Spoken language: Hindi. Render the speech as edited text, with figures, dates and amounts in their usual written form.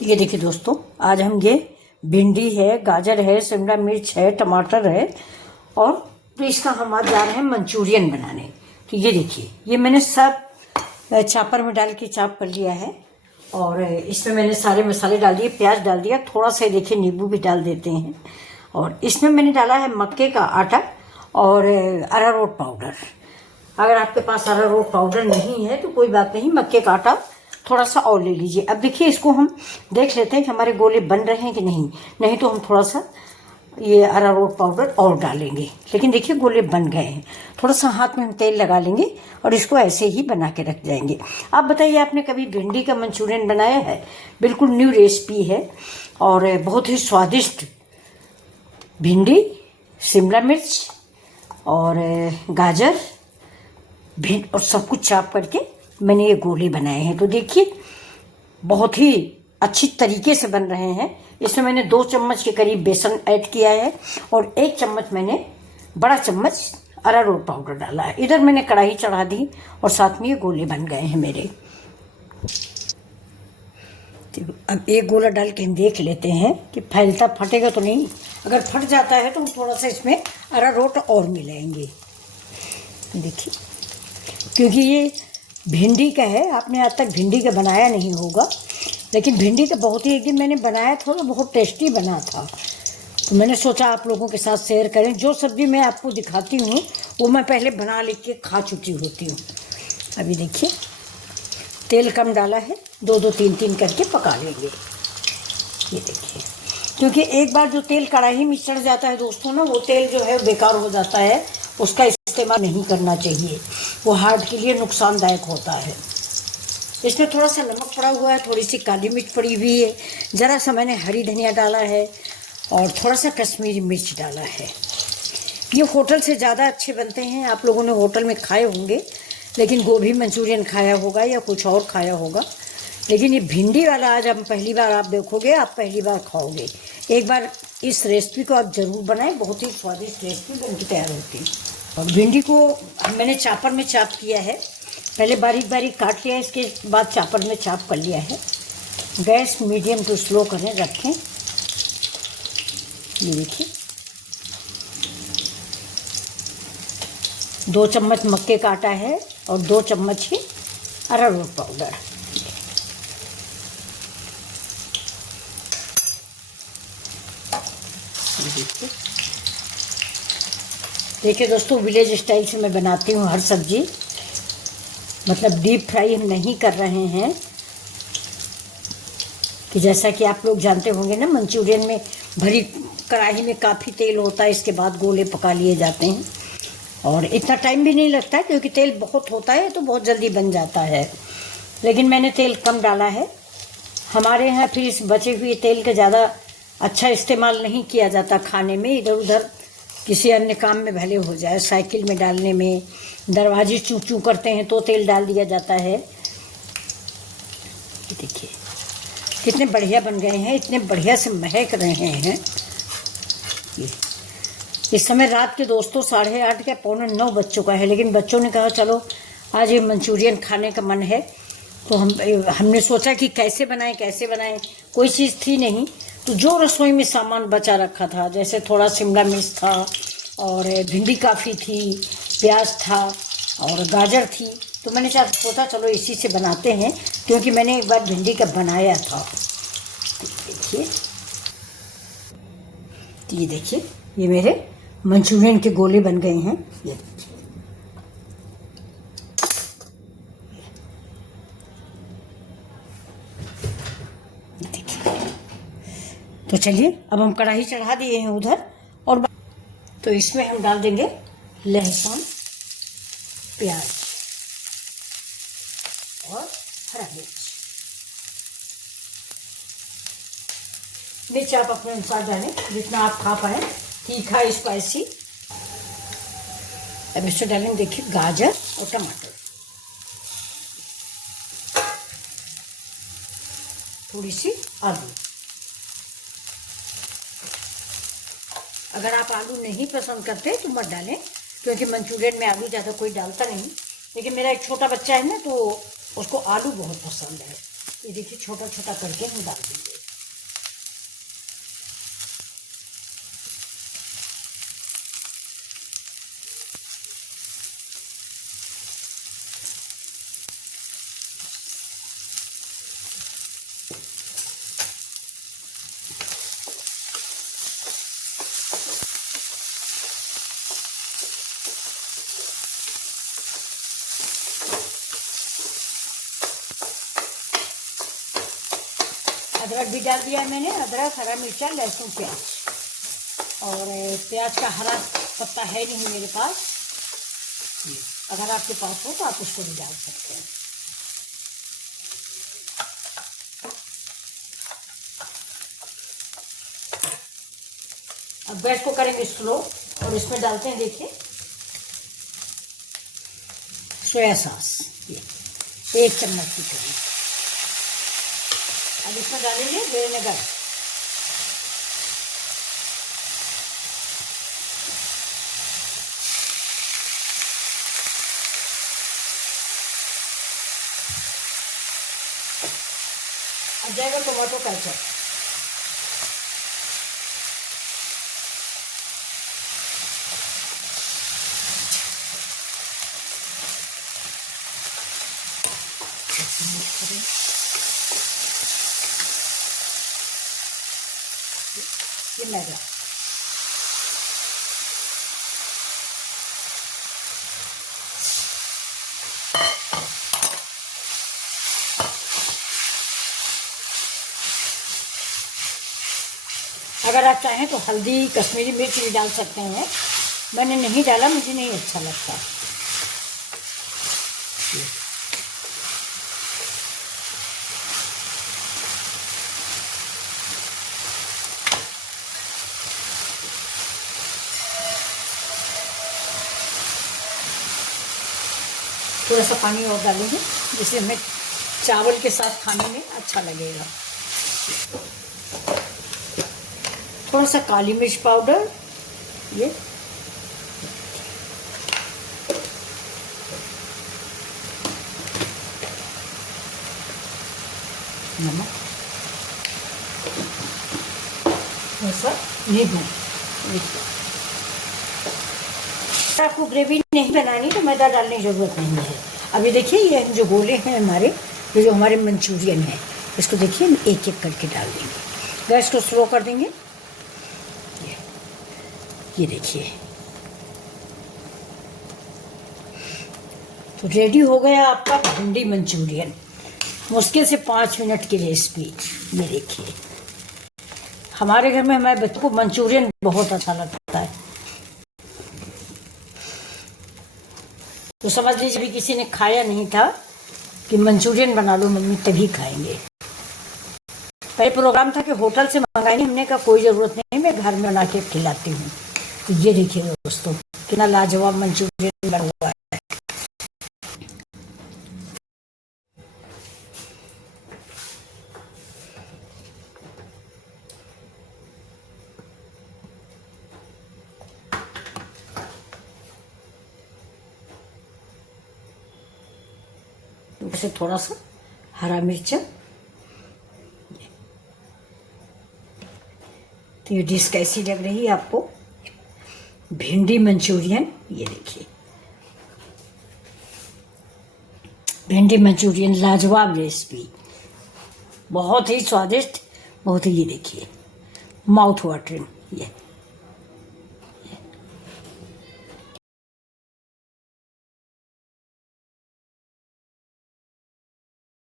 तो ये देखिए दोस्तों, आज हम ये भिंडी है, गाजर है, शिमला मिर्च है, टमाटर है और तो इसका हम आज जा रहे हैं मंचूरियन बनाने। तो ये देखिए, ये मैंने सब चॉपर में डाल के चॉप कर लिया है और इसमें मैंने सारे मसाले डाल दिए, प्याज डाल दिया, थोड़ा सा देखिए नींबू भी डाल देते हैं। और इसमें मैंने डाला है मक्के का आटा और अरारोट पाउडर। अगर आपके पास अरारोट पाउडर नहीं है तो कोई बात नहीं, मक्के का आटा थोड़ा सा और ले लीजिए। अब देखिए, इसको हम देख लेते हैं कि हमारे गोले बन रहे हैं कि नहीं तो हम थोड़ा सा ये अरारोट पाउडर और डालेंगे। लेकिन देखिए गोले बन गए हैं। थोड़ा सा हाथ में हम तेल लगा लेंगे और इसको ऐसे ही बना के रख जाएंगे। आप बताइए, आपने कभी भिंडी का मंचूरियन बनाया है? बिल्कुल न्यू रेसिपी है और बहुत ही स्वादिष्ट। भिंडी, शिमला मिर्च और गाजर, भिंड और सब कुछ चॉप करके मैंने ये गोले बनाए हैं। तो देखिए, बहुत ही अच्छी तरीके से बन रहे हैं। इसमें मैंने 2 चम्मच के करीब बेसन ऐड किया है और 1 चम्मच मैंने बड़ा चम्मच अरारोट पाउडर डाला है। इधर मैंने कढ़ाई चढ़ा दी और साथ में ये गोले बन गए हैं मेरे। तो अब एक गोला डाल के हम देख लेते हैं कि फैलता फटेगा तो नहीं। अगर फट जाता है तो हम थोड़ा सा इसमें अरारोट और मिलाएंगे। देखिए, क्योंकि ये भिंडी का है, आपने आज तक भिंडी का बनाया नहीं होगा, लेकिन भिंडी का बहुत ही, एक दिन मैंने बनाया था तो बहुत टेस्टी बना था। तो मैंने सोचा आप लोगों के साथ शेयर करें। जो सब्ज़ी मैं आपको दिखाती हूँ वो मैं पहले बना लेके खा चुकी होती हूँ। अभी देखिए, तेल कम डाला है, 2-2 3-3 करके पका लेंगे। ये देखिए, क्योंकि एक बार जो तेल कढ़ाई में चढ़ जाता है दोस्तों ना, वो तेल जो है बेकार हो जाता है, उसका इस्तेमाल नहीं करना चाहिए, वो हार्ट के लिए नुकसानदायक होता है। इसमें थोड़ा सा नमक पड़ा हुआ है, थोड़ी सी काली मिर्च पड़ी हुई है, ज़रा सा मैंने हरी धनिया डाला है और थोड़ा सा कश्मीरी मिर्च डाला है। ये होटल से ज़्यादा अच्छे बनते हैं। आप लोगों ने होटल में खाए होंगे, लेकिन गोभी मंचूरियन खाया होगा या कुछ और खाया होगा, लेकिन ये भिंडी वाला आज हम पहली बार आप देखोगे, आप पहली बार खाओगे। एक बार इस रेसिपी को आप ज़रूर बनाएं, बहुत ही स्वादिष्ट रेसिपी बन के तैयार होती है। और भिंडी को मैंने चॉपर में चॉप किया है, पहले बारीक बारीक काट लिया है, इसके बाद चॉपर में चॉप कर लिया है। गैस मीडियम टू स्लो करें, रखें। ये देखिए, 2 चम्मच मक्के का आटा है और 2 चम्मच ही अरारोट पाउडर। देखिए दोस्तों, विलेज स्टाइल से मैं बनाती हूँ हर सब्जी, मतलब डीप फ्राई हम नहीं कर रहे हैं। कि जैसा कि आप लोग जानते होंगे ना, मंचूरियन में भरी कढ़ाई में काफ़ी तेल होता है, इसके बाद गोले पका लिए जाते हैं और इतना टाइम भी नहीं लगता है, क्योंकि तेल बहुत होता है तो बहुत जल्दी बन जाता है। लेकिन मैंने तेल कम डाला है। हमारे यहाँ फिर इस बचे हुए तेल का ज़्यादा अच्छा इस्तेमाल नहीं किया जाता खाने में, इधर उधर किसी अन्य काम में भले हो जाए, साइकिल में डालने में, दरवाजे चूं चूं करते हैं तो तेल डाल दिया जाता है। देखिए कितने बढ़िया बन गए हैं, इतने बढ़िया से महक रहे हैं। इस समय रात के दोस्तों 8:30 या 8:45 बज चुका है, लेकिन बच्चों ने कहा चलो आज ये मंचूरियन खाने का मन है, तो हमने सोचा कि कैसे बनाएं। कोई चीज़ थी नहीं, तो जो रसोई में सामान बचा रखा था, जैसे थोड़ा शिमला मिर्च था और भिंडी काफ़ी थी, प्याज था और गाजर थी, तो मैंने सोचा चलो इसी से बनाते हैं, क्योंकि मैंने एक बार भिंडी का बनाया था। देखिए, ये देखिए, ये मेरे मंचूरियन के गोले बन गए हैं। ये तो चलिए, अब हम कढ़ाई चढ़ा दिए हैं उधर, और तो इसमें हम डाल देंगे लहसुन, प्याज और हरा मिर्च आप अपने अनुसार डालें, जितना आप खा पाए, तीखा स्पाइसी। अब इसमें डालेंगे देखिए गाजर और टमाटर, थोड़ी सी आलू। अगर आप आलू नहीं पसंद करते तो मत डालें, क्योंकि मंचूरियन में आलू ज़्यादा कोई डालता नहीं, लेकिन मेरा एक छोटा बच्चा है ना, तो उसको आलू बहुत पसंद है। ये देखिए छोटा छोटा करके हम डाल देंगे। अदरक भी डाल दिया है मैंने, अदरक, हरा मिर्चा, लहसुन, प्याज। और प्याज का हरा पत्ता है नहीं मेरे पास, अगर आपके पास हो तो आप उसको भी डाल सकते हैं। अब गैस को करेंगे स्लो और इसमें डालते हैं, देखिए सोया सॉस, ये 1 चम्मच की करीब। अब इसमें डालेंगे विनेगर, अब जाएगा टोमेटो केचप, ये मैदा, अगर आप चाहें तो हल्दी, कश्मीरी मिर्च भी डाल सकते हैं, मैंने नहीं डाला, मुझे नहीं अच्छा लगता। थोड़ा सा पानी और डालेंगे जिससे हमें चावल के साथ खाने में अच्छा लगेगा। थोड़ा सा काली मिर्च पाउडर, ये नमक, थोड़ा सा नींबू। आपको ग्रेवी नहीं बनानी तो मैदा डालने की ज़रूरत नहीं है। अभी देखिए ये जो गोले हैं हमारे, ये जो हमारे मंचूरियन है, इसको देखिए हम एक एक करके डाल देंगे। गैस को स्लो कर देंगे। ये देखिए तो रेडी हो गया आपका भिंडी मंचूरियन। मुश्किल से 5 मिनट की रेसिपी। ये देखिए हमारे घर में हमारे बच्चों को मंचूरियन बहुत अच्छा लगता है, तो समझ लीजिए अभी किसी ने खाया नहीं था कि मंचूरियन बना लो मम्मी, तभी खाएंगे। पहले प्रोग्राम था कि होटल से मंगाएंगे, हमने कहा कोई ज़रूरत नहीं, मैं घर में बना के खिलाती हूँ। तो ये देखिए दोस्तों कितना लाजवाब मंचूरियन बना हुआ है। उसे थोड़ा सा हरा मिर्च, तो ये डिश कैसी लग रही है आपको? भिंडी मंचूरियन, ये देखिए भिंडी मंचूरियन लाजवाब रेसिपी, बहुत ही स्वादिष्ट, बहुत ही, ये देखिए माउथ वाटरिंग। ये